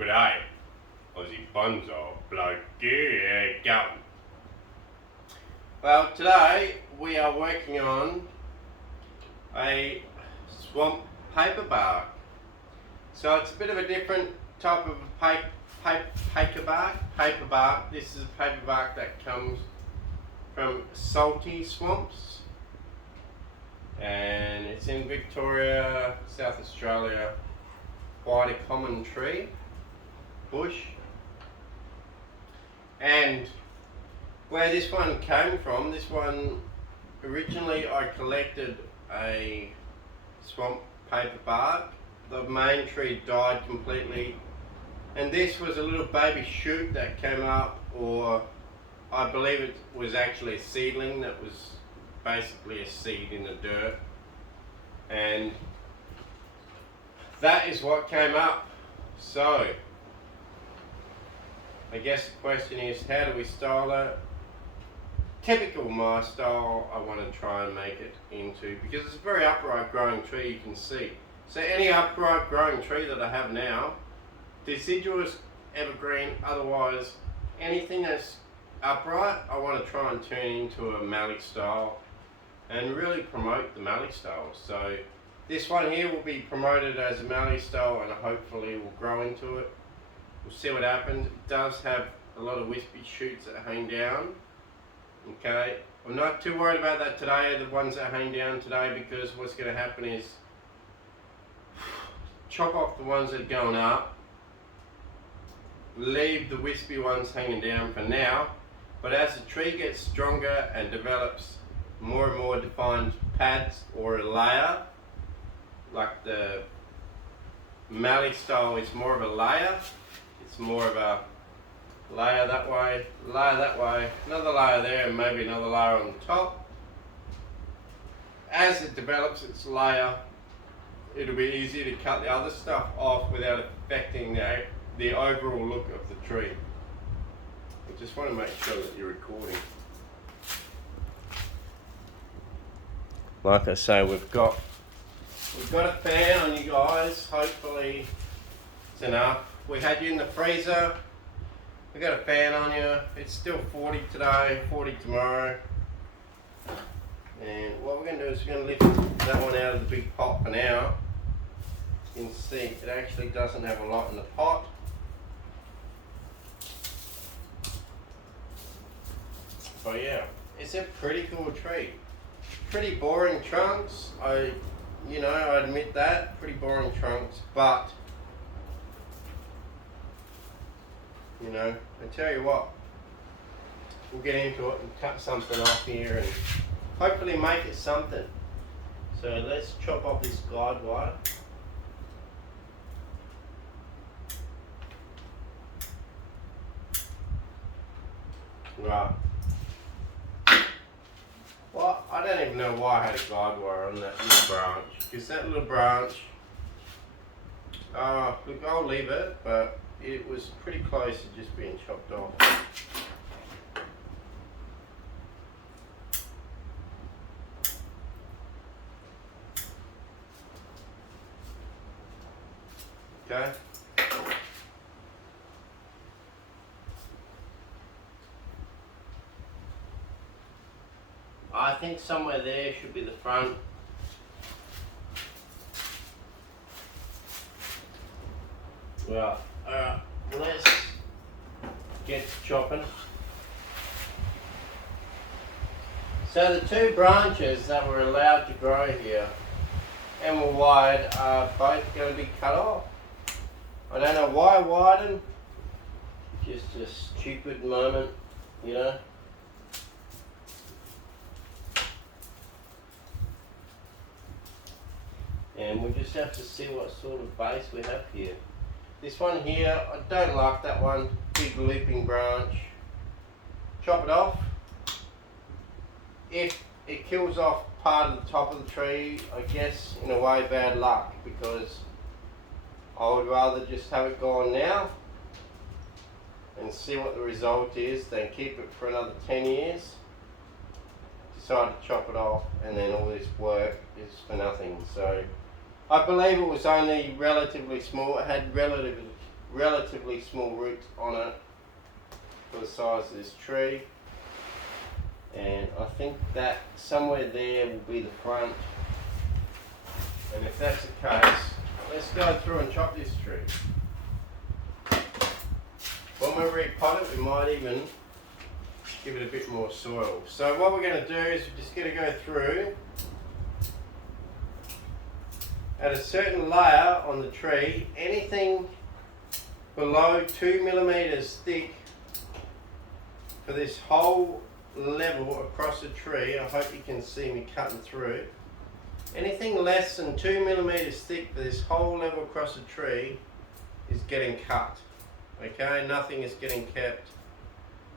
G'day, Aussie Bonsai, Bloke, going. Well, today we are working on a swamp paper bark. So it's a bit of a different type of paper bark. This is a paper bark that comes from salty swamps, and it's in Victoria, South Australia. Quite a common tree, bush. And where this one came from, this one originally I collected a swamp paper bark. The main tree died completely, and this was a little baby shoot that came up, or I believe it was actually a seedling that was basically a seed in the dirt, and that is what came up. So I guess the question is, how do we style it? Typical my style, I want to try and make it into, because it's a very upright growing tree, you can see. So any upright growing tree that I have now, deciduous, evergreen, otherwise anything that's upright, I want to try and turn into a Mallee style and really promote the Mallee style. So this one here will be promoted as a Mallee style, and hopefully will grow into it. We'll see what happens. It does have a lot of wispy shoots that hang down. Okay, I'm not too worried about that today, the ones that hang down today, because what's going to happen is chop off the ones that are going up, leave the wispy ones hanging down for now, but as the tree gets stronger and develops more and more defined pads or a layer, like the Mallee style is more of a layer, it's more of a layer that way, another layer there, and maybe another layer on the top. As it develops its layer, it'll be easier to cut the other stuff off without affecting the overall look of the tree. I just want to make sure that you're recording. Like I say, we've got a fan on you guys. Hopefully it's enough. We had you in the freezer. We got a fan on you. It's still 40 today, 40 tomorrow. And what we're going to do is we're going to lift that one out of the big pot for now. You can see it actually doesn't have a lot in the pot. But yeah, it's a pretty cool tree. Pretty boring trunks. I admit that. Pretty boring trunks, but I tell you what, we'll get into it and cut something off here and hopefully make it something. So let's chop off this guide wire. Right. Well, I don't even know why I had a guide wire on that little branch, because that little branch, look, I'll leave it, but it was pretty close to just being chopped off. Okay. I think somewhere there should be the front. Well, let's get chopping. So the two branches that were allowed to grow here and were wide are both going to be cut off. I don't know why I widened, just a stupid moment, And we'll just have to see what sort of base we have here. This one here, I don't like that one, big looping branch. Chop it off. If it kills off part of the top of the tree, I guess in a way bad luck, because I would rather just have it gone now and see what the result is than keep it for another 10 years. Decide to chop it off, and then all this work is for nothing. So I believe it was only relatively small. It had relatively small roots on it for the size of this tree. And I think that somewhere there will be the front. And if that's the case, let's go through and chop this tree. When we repot it, we might even give it a bit more soil. So what we're going to do is we're just going to go through at a certain layer on the tree, anything below 2 millimeters thick for this whole level across the tree. I hope you can see me cutting through. Anything less than 2 millimeters thick for this whole level across the tree is getting cut. Okay, nothing is getting kept.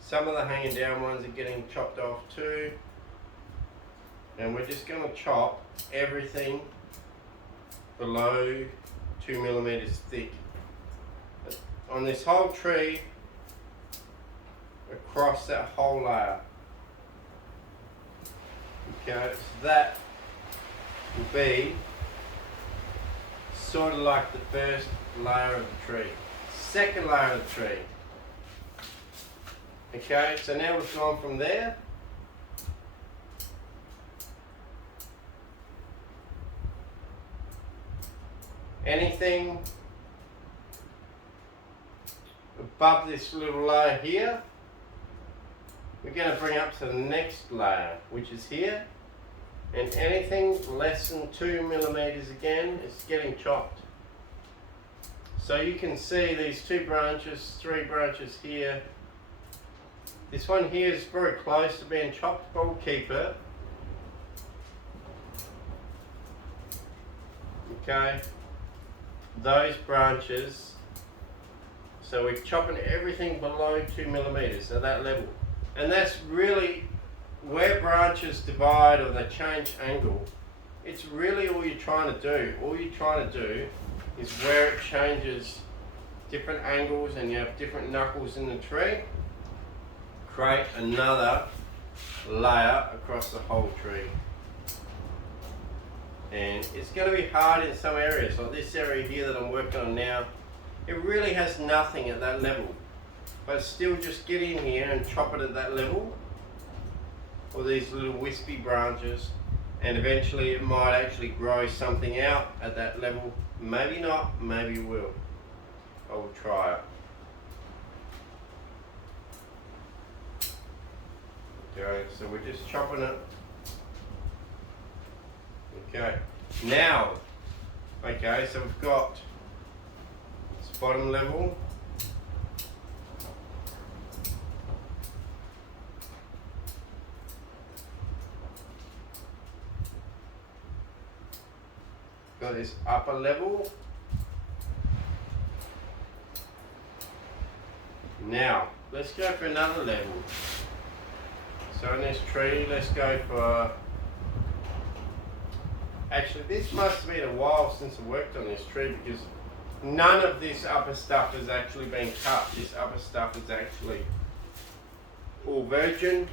Some of the hanging down ones are getting chopped off too. And we're just going to chop everything below 2 millimeters thick on this whole tree across that whole layer. Okay, so that will be sort of like the first layer of the tree. Second layer of the tree. Okay, so now we've gone from there. Anything above this little layer here, we're going to bring up to the next layer, which is here. And anything less than 2 millimeters again is getting chopped. So you can see these 2 branches, 3 branches here. This one here is very close to being chopped, but we'll keep it. Okay, those branches. So we're chopping everything below 2 millimeters at that level. And that's really where branches divide or they change angle. It's really all you're trying to do. All you're trying to do is where it changes different angles and you have different knuckles in the tree, create another layer across the whole tree. And it's going to be hard in some areas, like this area here that I'm working on now. It really has nothing at that level, but still just get in here and chop it at that level, or these little wispy branches, and eventually it might actually grow something out at that level. Maybe not, maybe it will. I will try it. Okay, so we're just chopping it. Okay, now, okay, so we've got this bottom level. Got this upper level. Now, let's go for another level. So in this tree, let's go for... Actually, this must have been a while since I worked on this tree because none of this upper stuff has actually been cut. This upper stuff is actually all virgin,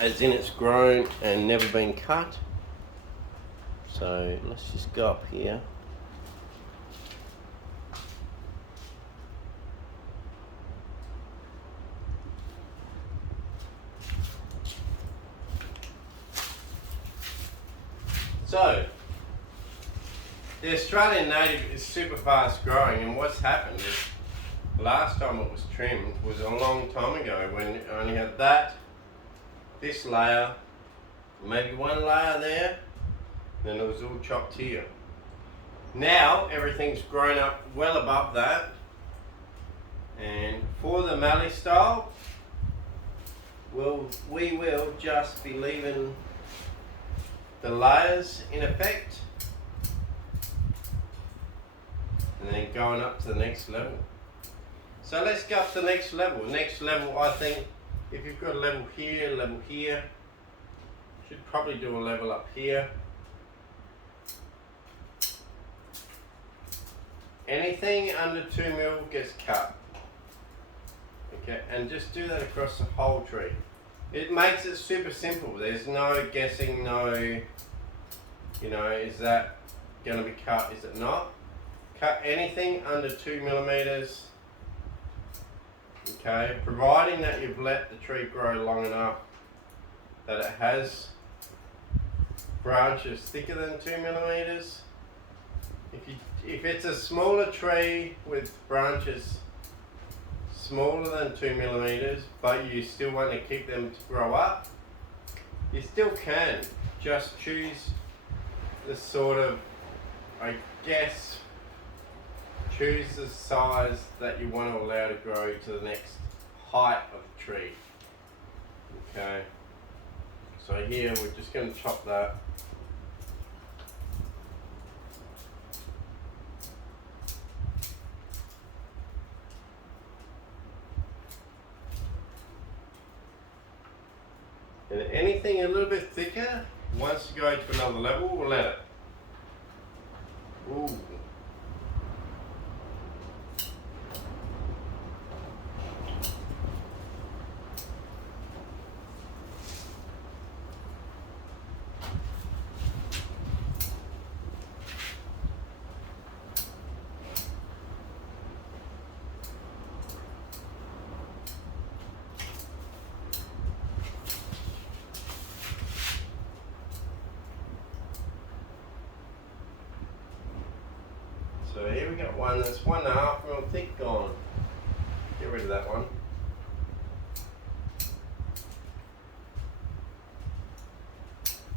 as in it's grown and never been cut. So let's just go up here. So, the Australian native is super fast growing, and what's happened is last time it was trimmed was a long time ago when it only had that, this layer, maybe one layer there, then it was all chopped here. Now everything's grown up well above that, and for the Mallee style, we will just be leaving the layers in effect and then going up to the next level. So let's go up to the next level. Next level, I think if you've got a level here, should probably do a level up here. Anything under 2 mil gets cut. Okay, and just do that across the whole tree. It makes it super simple. There's no guessing, no, you know, is that going to be cut, is it not? Cut anything under 2 millimeters. Okay, providing that you've let the tree grow long enough that it has branches thicker than 2 millimeters. If it's a smaller tree with branches smaller than 2 millimeters, but you still want to keep them to grow up, you still can. Just choose the sort of, I guess, choose the size that you want to allow to grow to the next height of the tree. Okay, so here we're just going to chop that. And anything a little bit thicker, once to go to another level, we'll let it. Ooh. So here we got one that's 1.5 mil thick gone. Get rid of that one.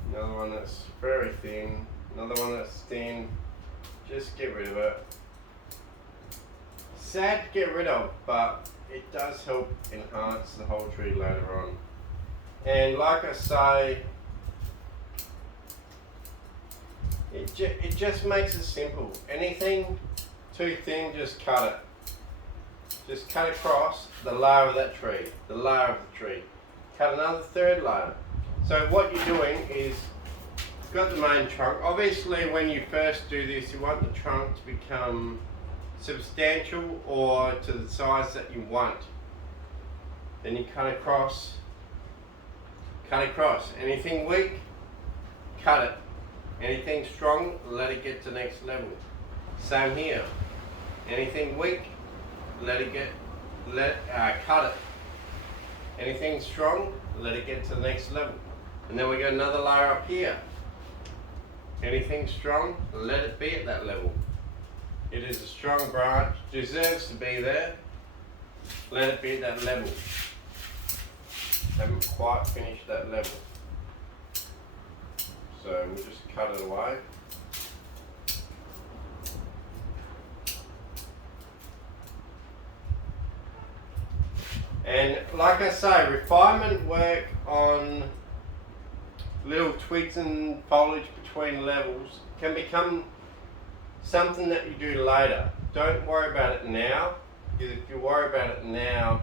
Another one that's very thin. Another one that's thin. Just get rid of it. Sad to get rid of, but it does help enhance the whole tree later on. And like I say, it just makes it simple. Anything too thin, just cut it. Just cut across the layer of that tree, the layer of the tree. Cut another third layer. So what you're doing is, you've got the main trunk. Obviously when you first do this, you want the trunk to become substantial or to the size that you want. Then you cut across. Anything weak, cut it. Anything strong, let it get to the next level. Same here. Anything weak, cut it. Anything strong, let it get to the next level. And then we got another layer up here. Anything strong, let it be at that level. It is a strong branch, deserves to be there. Let it be at that level. Haven't quite finished that level. So we'll just cut it away. And like I say, refinement work on little twigs and foliage between levels can become something that you do later. Don't worry about it now, because if you worry about it now,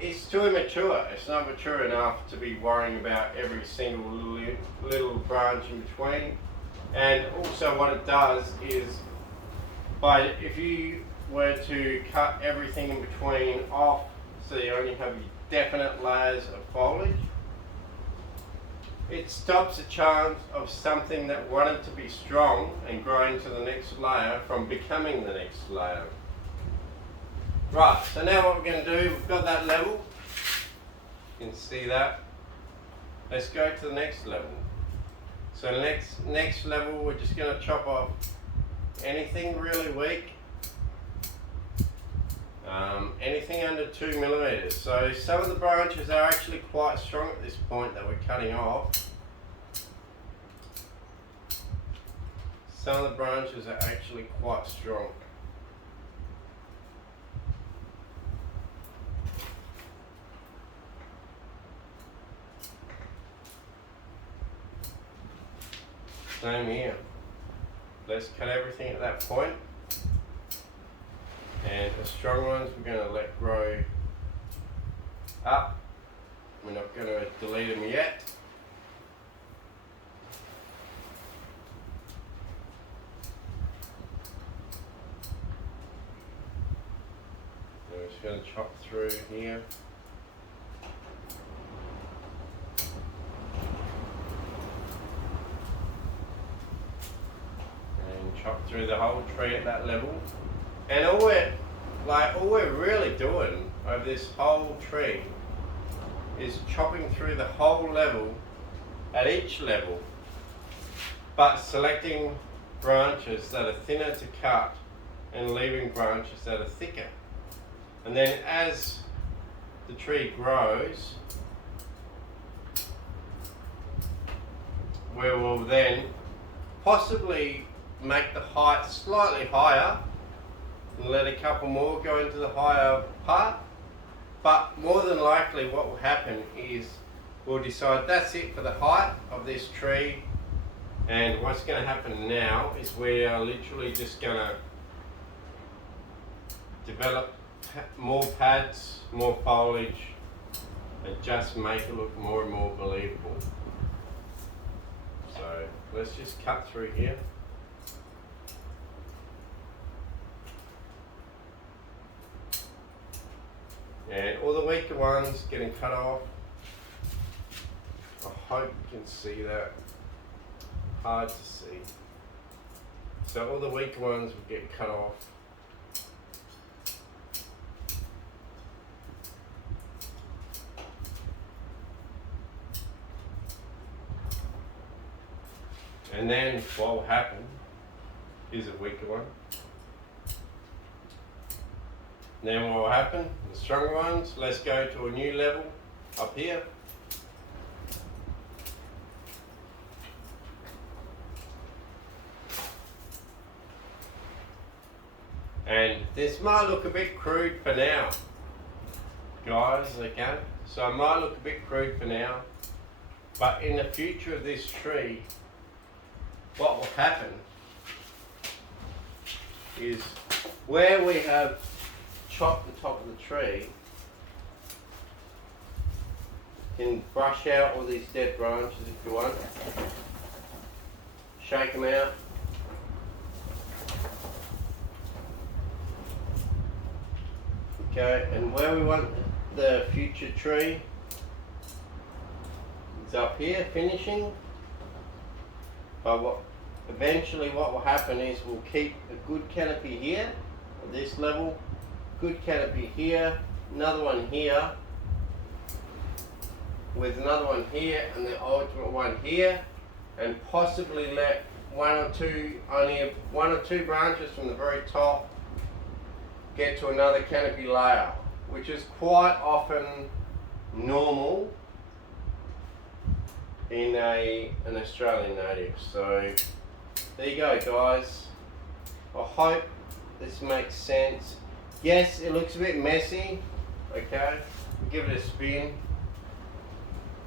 it's too immature. It's not mature enough to be worrying about every single little branch in between. And also what it does is, if you were to cut everything in between off, so you only have definite layers of foliage, it stops the chance of something that wanted to be strong and growing to the next layer from becoming the next layer. Right, so now what we're going to do, we've got that level, you can see that. Let's go to the next level. So next level, we're just going to chop off anything really weak, anything under 2 millimeters. So some of the branches are actually quite strong at this point that we're cutting off. Some of the branches are actually quite strong. Same here. Let's cut everything at that point. And the strong ones we're going to let grow up. We're not going to delete them yet. We're just going to chop through here. Chop through the whole tree at that level. And all we're really doing over this whole tree is chopping through the whole level at each level, but selecting branches that are thinner to cut and leaving branches that are thicker. And then as the tree grows, we will then possibly make the height slightly higher and let a couple more go into the higher part. But more than likely what will happen is we'll decide that's it for the height of this tree, and what's going to happen now is we are literally just going to develop more pads, more foliage, and just make it look more and more believable. So let's just cut through here. And all the weaker ones getting cut off. I hope you can see that. Hard to see. So all the weaker ones will get cut off. And then what will happen is a weaker one. Then what will happen, the stronger ones, let's go to a new level up here. And this might look a bit crude for now, guys, okay? So it might look a bit crude for now, but in the future of this tree, what will happen is where we have chopped the top of the tree, you can brush out all these dead branches if you want, shake them out. Okay, and where we want the future tree is up here finishing. But eventually what will happen is we'll keep a good canopy here at this level, good canopy here, another one here, with another one here and the ultimate one here, and possibly let only one or two branches from the very top get to another canopy layer, which is quite often normal in an Australian native. So there you go, guys. I hope this makes sense. Yes, it looks a bit messy. Okay, give it a spin.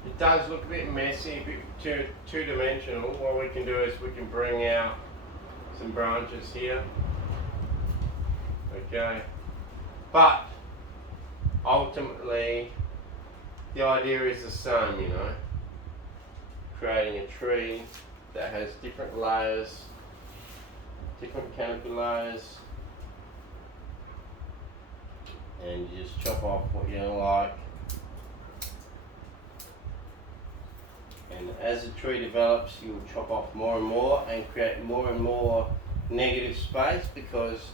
It does look a bit messy, a bit two-dimensional. What we can do is we can bring out some branches here. Okay, but ultimately the idea is the same, you know, creating a tree that has different layers, different canopy layers, and you just chop off what you don't like. And as the tree develops, you'll chop off more and more and create more and more negative space, because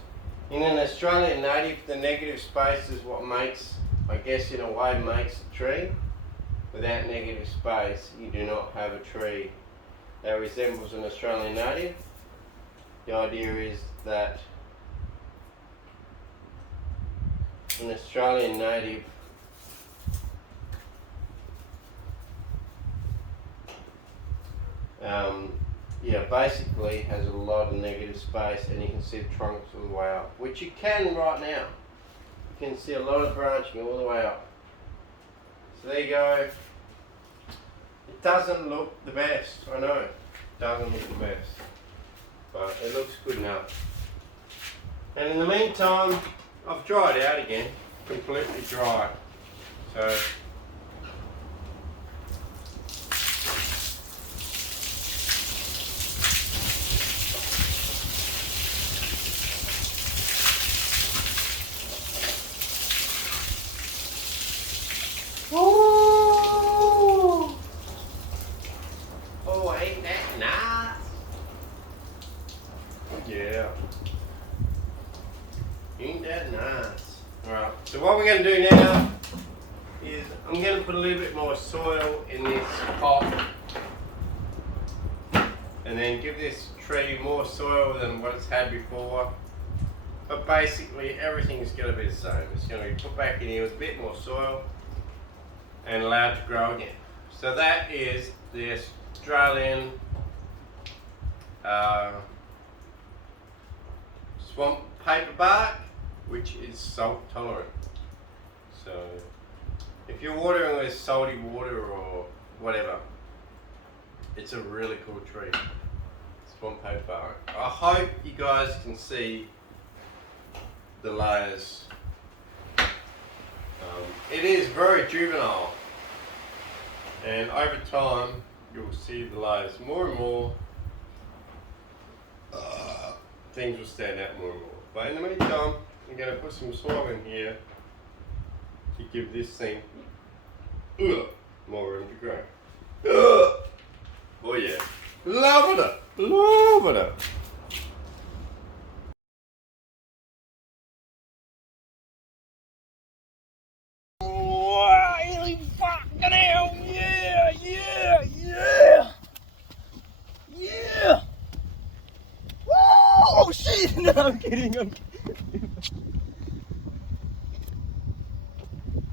in an Australian native, the negative space is what makes, I guess in a way, makes a tree. Without negative space, you do not have a tree that resembles an Australian native. The idea is that an Australian native basically has a lot of negative space, and you can see the trunks all the way up, which you can right now. You can see a lot of branching all the way up. So there you go. It doesn't look the best, I know. It doesn't look the best, but it looks good enough. And in the meantime, I've dried out again, completely dry. So ain't that nice? Yeah. Ain't that nice? Alright, so what we're going to do now is I'm going to put a little bit more soil in this pot and then give this tree more soil than what it's had before. But basically everything's going to be the same. It's going to be put back in here with a bit more soil and allowed to grow again. So that is the Australian swamp paper bark, which is salt tolerant. So if you're watering with salty water or whatever, it's a really cool tree. Swamp paper bark. I hope you guys can see the layers. It is very juvenile, and over time you'll see the layers more and more. Things will stand out more and more. But in the meantime, I'm going to put some soil in here to give this thing more room to grow. Oh yeah, love it up, love it up. Holy fucking hell, yeah, yeah, yeah, yeah. Woo! Oh shit, no, I'm kidding,